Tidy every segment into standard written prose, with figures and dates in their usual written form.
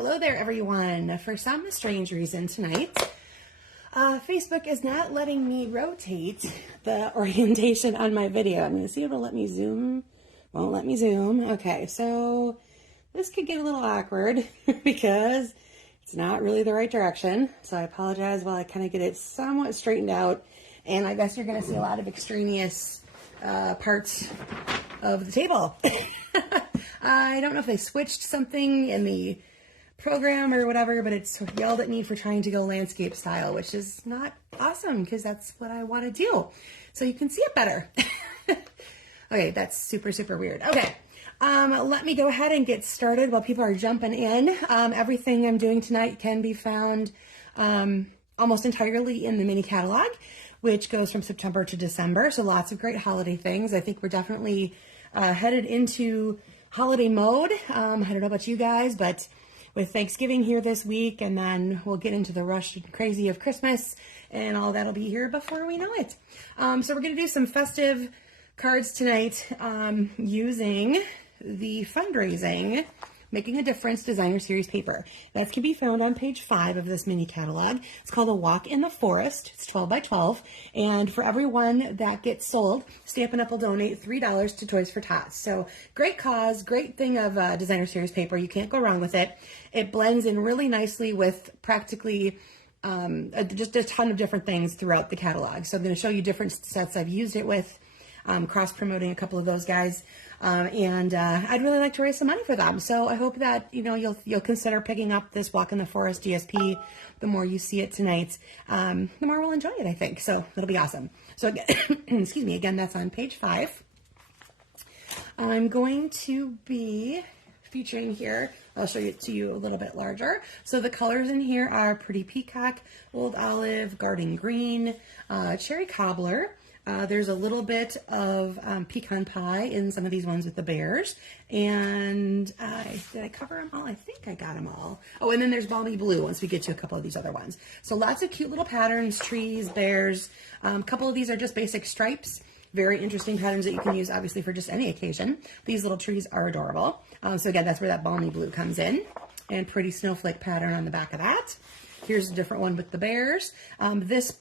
Hello there, everyone. For some strange reason tonight, Facebook is not letting me rotate the orientation on my video. I'm going to see if it'll let me zoom. Won't let me zoom. Okay, so this could get a little awkward because it's not really the right direction. So I apologize while I kind of get it somewhat straightened out. And I guess you're going to see a lot of extraneous parts of the table. I don't know if they switched something in the program or whatever, but it's yelled at me for trying to go landscape style, which is not awesome because that's what I want to do. So you can see it better. Okay, that's super, super weird. Okay, let me go ahead and get started while people are jumping in. Everything I'm doing tonight can be found almost entirely in the mini catalog, which goes from September to December. So lots of great holiday things. I think we're definitely headed into holiday mode. I don't know about you guys, but with Thanksgiving here this week, and then we'll get into the rush and crazy of Christmas, and all that'll be here before we know it. So we're going to do some festive cards tonight using the fundraising Making a Difference Designer Series paper. That can be found on page 5 of this mini catalog. It's called A Walk in the Forest. It's 12 by 12. And for every one that gets sold, Stampin' Up! Will donate $3 to Toys for Tots. So great cause, great thing of Designer Series paper. You can't go wrong with it. It blends in really nicely with practically just a ton of different things throughout the catalog. So I'm going to show you different sets I've used it with, cross-promoting a couple of those guys. And I'd really like to raise some money for them. So I hope that, you'll consider picking up this Walk in the Forest DSP. The more you see it tonight, the more we'll enjoy it, I think. So that'll be awesome. So again, excuse me, again, that's on page 5. I'm going to be featuring here, I'll show it to you a little bit larger. So the colors in here are Pretty Peacock, Old Olive, Garden Green, Cherry Cobbler. There's a little bit of pecan pie in some of these ones with the bears. And did I cover them all? I think I got them all. Oh, and then there's Balmy Blue once we get to a couple of these other ones. So lots of cute little patterns, trees, bears. A couple of these are just basic stripes. Very interesting patterns that you can use, obviously, for just any occasion. These little trees are adorable. So again, that's where that Balmy Blue comes in. And pretty snowflake pattern on the back of that. Here's a different one with the bears. This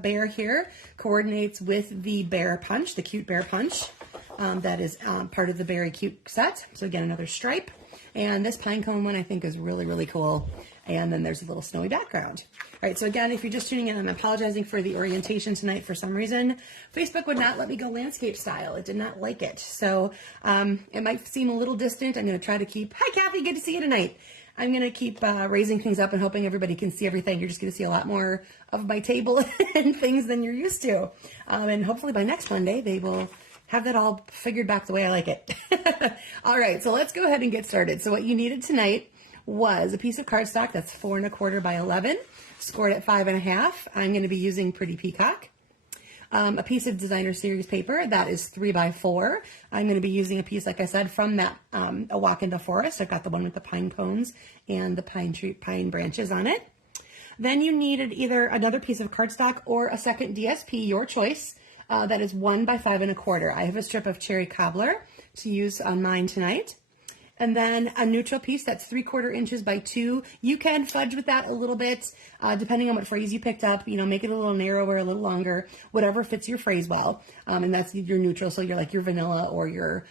bear here coordinates with the bear punch, the cute bear punch. That is part of the Very Cute set. So again, another stripe. And this pine cone one I think is really, really cool. And then there's a little snowy background. All right, so again, if you're just tuning in, I'm apologizing for the orientation tonight for some reason. Facebook would not let me go landscape style. It did not like it. So it might seem a little distant. I'm going to try to keep, hi Kathy, good to see you tonight. I'm going to keep raising things up and hoping everybody can see everything. You're just going to see a lot more of my table and things than you're used to. And hopefully by next Monday, they will have that all figured back the way I like it. All right, so let's go ahead and get started. So what you needed tonight was a piece of cardstock that's 4 1/4 by 11, scored at 5 1/2. I'm going to be using Pretty Peacock. A piece of Designer Series paper that is 3 by 4. I'm going to be using a piece, like I said, from that A Walk in the Forest. I've got the one with the pine cones and the pine branches on it. Then you needed either another piece of cardstock or a second DSP, your choice. That is 1 by 5 1/4. I have a strip of Cherry Cobbler to use on mine tonight. And then a neutral piece that's 3/4 inches by 2. You can fudge with that a little bit, depending on what phrase you picked up. Make it a little narrower, a little longer, whatever fits your phrase well. And that's your neutral, so you're like your vanilla or your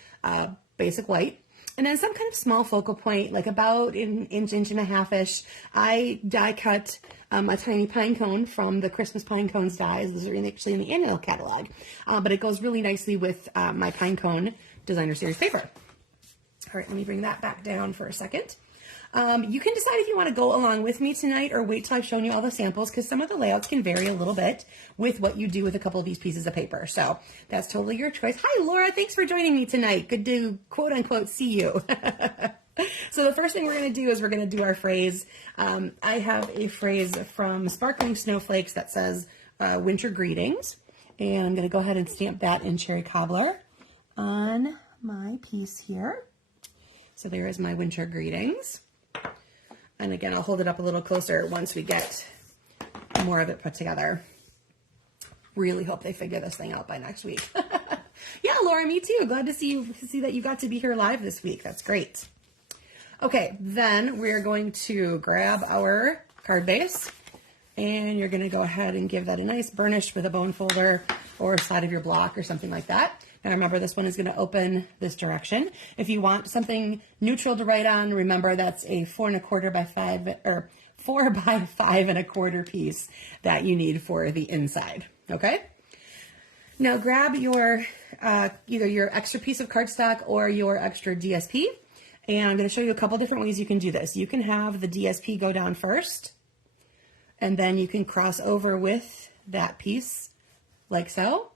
basic white. And then some kind of small focal point, like about an inch and a half-ish. I die cut a tiny pine cone from the Christmas pine cones dies. Those are actually in the annual catalog. But it goes really nicely with my pine cone Designer Series paper. All right, let me bring that back down for a second. You can decide if you want to go along with me tonight or wait till I've shown you all the samples, because some of the layouts can vary a little bit with what you do with a couple of these pieces of paper. So that's totally your choice. Hi, Laura. Thanks for joining me tonight. Good to, quote unquote, see you. So the first thing we're going to do is we're going to do our phrase. I have a phrase from Sparkling Snowflakes that says winter greetings. And I'm going to go ahead and stamp that in Cherry Cobbler on my piece here. So there is my winter greetings. And again, I'll hold it up a little closer once we get more of it put together. Really hope they figure this thing out by next week. Yeah, Laura, me too. Glad to see that you got to be here live this week. That's great. Okay, then we're going to grab our card base, and you're going to go ahead and give that a nice burnish with a bone folder or side of your block or something like that. Now remember, this one is going to open this direction. If you want something neutral to write on, remember that's a 4 1/4 by 5 or 4 by 5 1/4 piece that you need for the inside. Okay. Now grab your either your extra piece of cardstock or your extra DSP, and I'm going to show you a couple different ways you can do this. You can have the DSP go down first, and then you can cross over with that piece like so,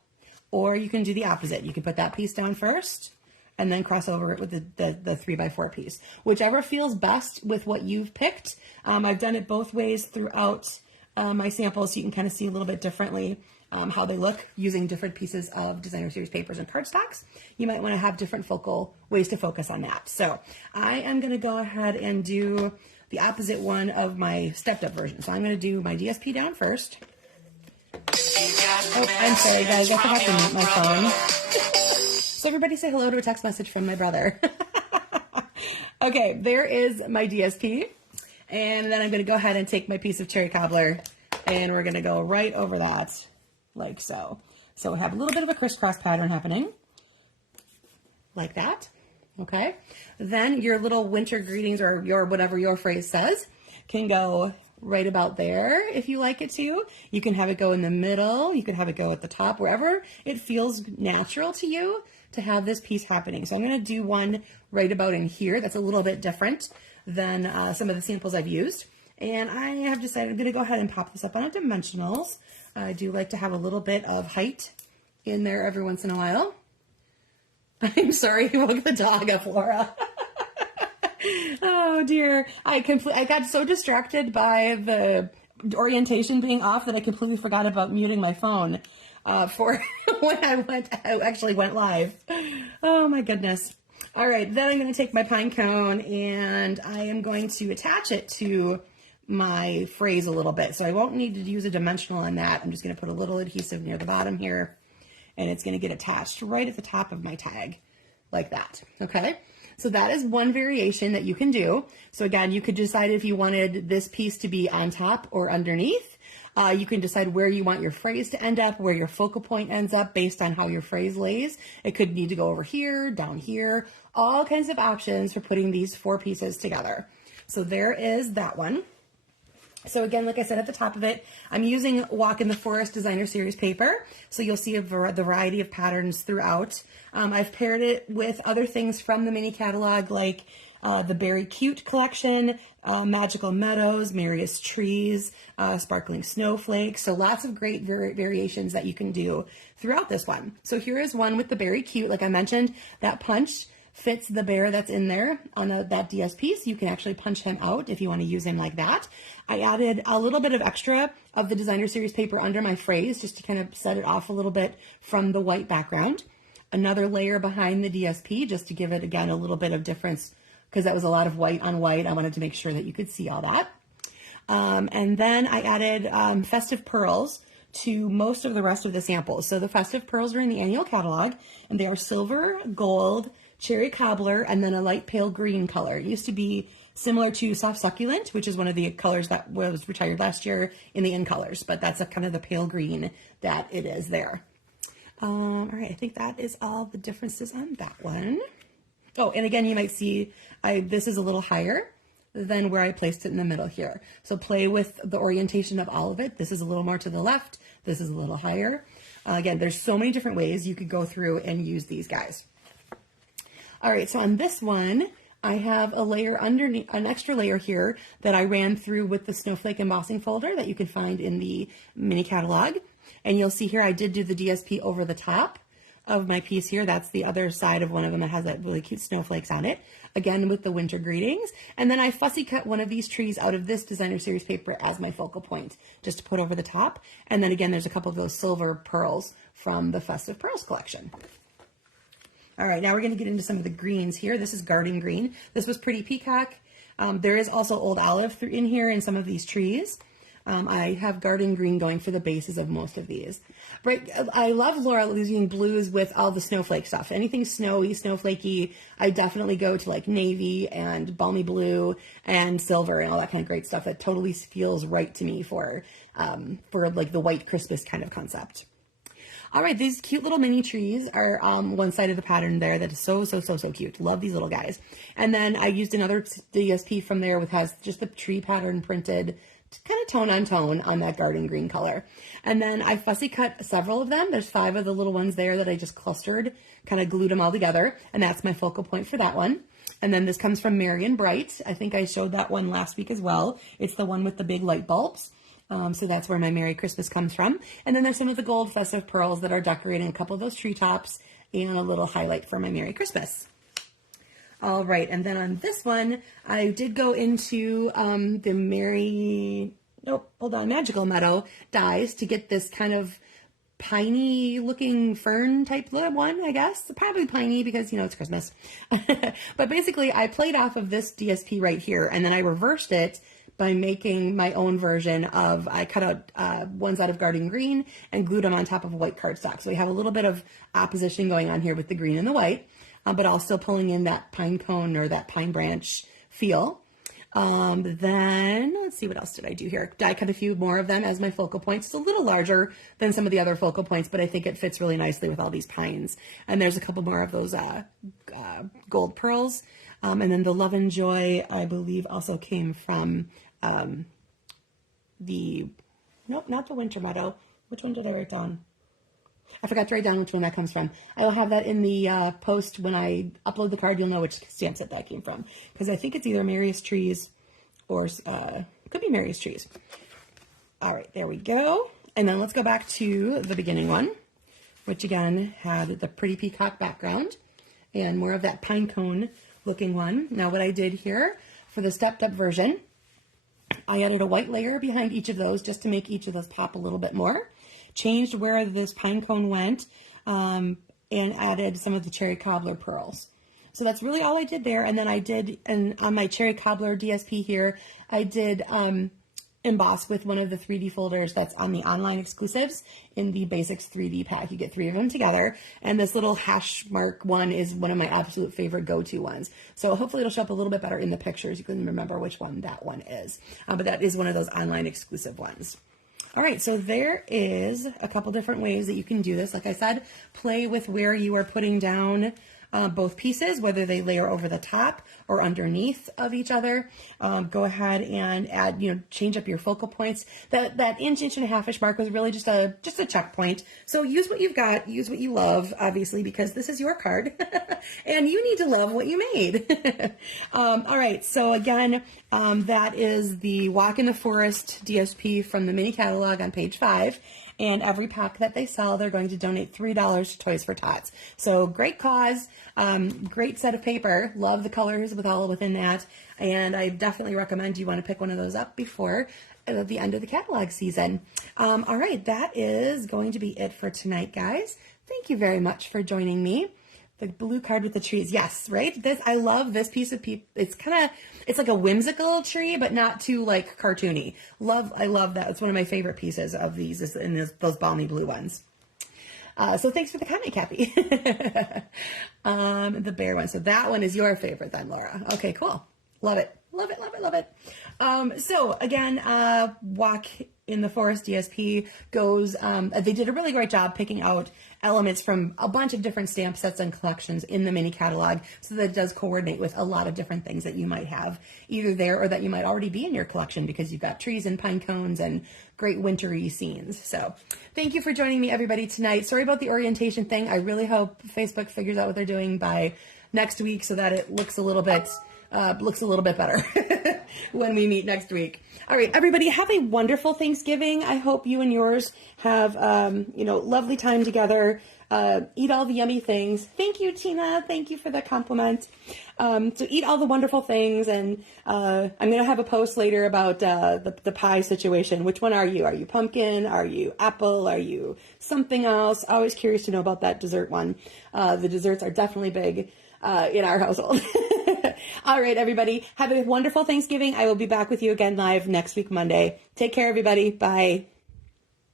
or you can do the opposite. You can put that piece down first and then cross over it with the 3 by 4 piece. Whichever feels best with what you've picked. I've done it both ways throughout my samples, so you can kind of see a little bit differently how they look using different pieces of designer series papers and cardstocks. You might want to have different ways to focus on that. So I am going to go ahead and do the opposite one of my stepped up version. So I'm going to do my DSP down first. Oh, I'm sorry guys, I forgot to mute my phone. So everybody say hello to a text message from my brother. Okay, there is my DSP. And then I'm going to go ahead and take my piece of cherry cobbler, and we're going to go right over that like so. So we have a little bit of a crisscross pattern happening like that. Okay. Then your little winter greetings, or your whatever your phrase says, can go right about there if you like it to. You can have it go in the middle. You can have it go at the top, wherever it feels natural to you to have this piece happening. So I'm going to do one right about in here that's a little bit different than some of the samples I've used. And I have decided I'm going to go ahead and pop this up on a dimensionals. I do like to have a little bit of height in there every once in a while. I'm sorry, you woke the dog up, Laura. Oh dear. I got so distracted by the orientation being off that I completely forgot about muting my phone for when I actually went live. Oh my goodness. All right, then I'm going to take my pine cone and I am going to attach it to my phrase a little bit. So I won't need to use a dimensional on that. I'm just going to put a little adhesive near the bottom here, and it's going to get attached right at the top of my tag like that. Okay. So that is one variation that you can do. So again, you could decide if you wanted this piece to be on top or underneath. You can decide where you want your phrase to end up, where your focal point ends up based on how your phrase lays. It could need to go over here, down here, all kinds of options for putting these 4 pieces together. So there is that one. So again, like I said at the top of it, I'm using Walk in the Forest Designer Series paper. So you'll see the variety of patterns throughout. I've paired it with other things from the mini catalog, like the Berry Cute collection, Magical Meadows, Merriest Trees, Sparkling Snowflakes. So lots of great variations that you can do throughout this one. So here is one with the Berry Cute. Like I mentioned, that punch fits the bear that's in there on that DSP, so you can actually punch him out if you want to use him like that. I added a little bit of extra of the designer series paper under my phrase just to kind of set it off a little bit from the white background. Another layer behind the DSP just to give it, again, a little bit of difference, because that was a lot of white on white. I wanted to make sure that you could see all that. And then I added festive pearls to most of the rest of the samples. So the festive pearls are in the annual catalog, and they are silver, gold, cherry cobbler, and then a light pale green color. It used to be similar to soft succulent, which is one of the colors that was retired last year in the in colors, but that's a kind of the pale green that it is there. All right, I think that is all the differences on that one. Oh, and again, you might see this is a little higher than where I placed it in the middle here. So play with the orientation of all of it. This is a little more to the left. This is a little higher. Again, there's so many different ways you could go through and use these guys. All right, so on this one, I have a layer underneath, an extra layer here that I ran through with the snowflake embossing folder that you can find in the mini catalog. And you'll see here I did do the DSP over the top of my piece here. That's the other side of one of them that has that really cute snowflakes on it. Again, with the winter greetings. And then I fussy cut one of these trees out of this designer series paper as my focal point, just to put over the top. And then again, there's a couple of those silver pearls from the Festive Pearls collection. All right, now we're going to get into some of the greens here. This is garden green. This was Pretty Peacock. There is also Old Olive in here in some of these trees. I have garden green going for the bases of most of these. Right, I love Laura using blues with all the snowflake stuff. Anything snowy, snowflakey, I definitely go to like navy and balmy blue and silver and all that kind of great stuff. That totally feels right to me for like the white Christmas kind of concept. All right, these cute little mini trees are one side of the pattern there that is so cute. Love these little guys. And then I used another DSP from there which has just the tree pattern printed kind of tone on tone on that garden green color. And then I fussy cut several of them. There's 5 of the little ones there that I just clustered, kind of glued them all together. And that's my focal point for that one. And then this comes from Merry and Bright. I think I showed that one last week as well. It's the one with the big light bulbs. So that's where my Merry Christmas comes from. And then there's some of the gold festive pearls that are decorating a couple of those treetops and a little highlight for my Merry Christmas. All right, and then on this one, I did go into the Magical Meadow dies to get this kind of piney looking fern type one, I guess. Probably piney because, you know, it's Christmas. But basically, I played off of this DSP right here, and then I reversed it by making my own version of, I cut out ones out of garden green and glued them on top of white cardstock. So we have a little bit of opposition going on here with the green and the white, but also pulling in that pine cone or that pine branch feel. Then let's see, what else did I do here? I cut a few more of them as my focal points. It's a little larger than some of the other focal points, but I think it fits really nicely with all these pines. And there's a couple more of those gold pearls. And then the Love and Joy, I believe, also came from not the Winter Meadow. Which one did I write down? I forgot to write down which one that comes from. I'll have that in the post when I upload the card. You'll know which stamp set that came from. Because I think it's either Merriest Trees or could be Merriest Trees. All right, there we go. And then let's go back to the beginning one, which again had the pretty peacock background and more of that pine cone looking one. Now what I did here for the stepped up version, I added a white layer behind each of those just to make each of those pop a little bit more. Changed where this pine cone went and added some of the cherry cobbler pearls. So that's really all I did there. And then I did, and on my cherry cobbler DSP here, I did emboss with one of the 3D folders that's on the online exclusives in the Basics 3D pack. You get 3 of them together, and this little hash mark one is one of my absolute favorite go-to ones. So hopefully it'll show up a little bit better in the pictures. You can remember which one that one is, but that is one of those online exclusive ones. All right, so there is a couple different ways that you can do this. Like I said, play with where you are putting down both pieces, whether they layer over the top or underneath of each other. Go ahead and add, change up your focal points. That inch and a half-ish mark was really just a checkpoint. So use what you've got, use what you love, obviously, because this is your card and you need to love what you made. All right, so again, that is the Walk in the Forest DSP from the mini catalog on page 5. And every pack that they sell, they're going to donate $3 to Toys for Tots. So great cause, great set of paper. Love the colors within that. And I definitely recommend you want to pick one of those up before the end of the catalog season. All right, that is going to be it for tonight, guys. Thank you very much for joining me. The blue card with the trees. Yes, right? I love this piece of it's like a whimsical tree, but not too like cartoony. I love that. It's one of my favorite pieces of these is in those balmy blue ones. So thanks for the comment, Cappy. The bear one. So that one is your favorite then, Laura. Okay, cool. Love it. Love it, love it, love it. So again, Walk in the Forest DSP goes, they did a really great job picking out elements from a bunch of different stamp sets and collections in the mini catalog, so that it does coordinate with a lot of different things that you might have either there or that you might already be in your collection, because you've got trees and pine cones and great wintry scenes. So thank you for joining me, everybody, tonight. Sorry about the orientation thing. I really hope Facebook figures out what they're doing by next week so that it looks a little bit better when we meet next week. All right, everybody, have a wonderful Thanksgiving. I hope you and yours have, lovely time together. Eat all the yummy things. Thank you, Tina. Thank you for the compliment. So eat all the wonderful things. And I'm going to have a post later about the pie situation. Which one are you? Are you pumpkin? Are you apple? Are you something else? Always curious to know about that dessert one. The desserts are definitely big in our household. All right, everybody. Have a wonderful Thanksgiving. I will be back with you again live next week, Monday. Take care, everybody. Bye.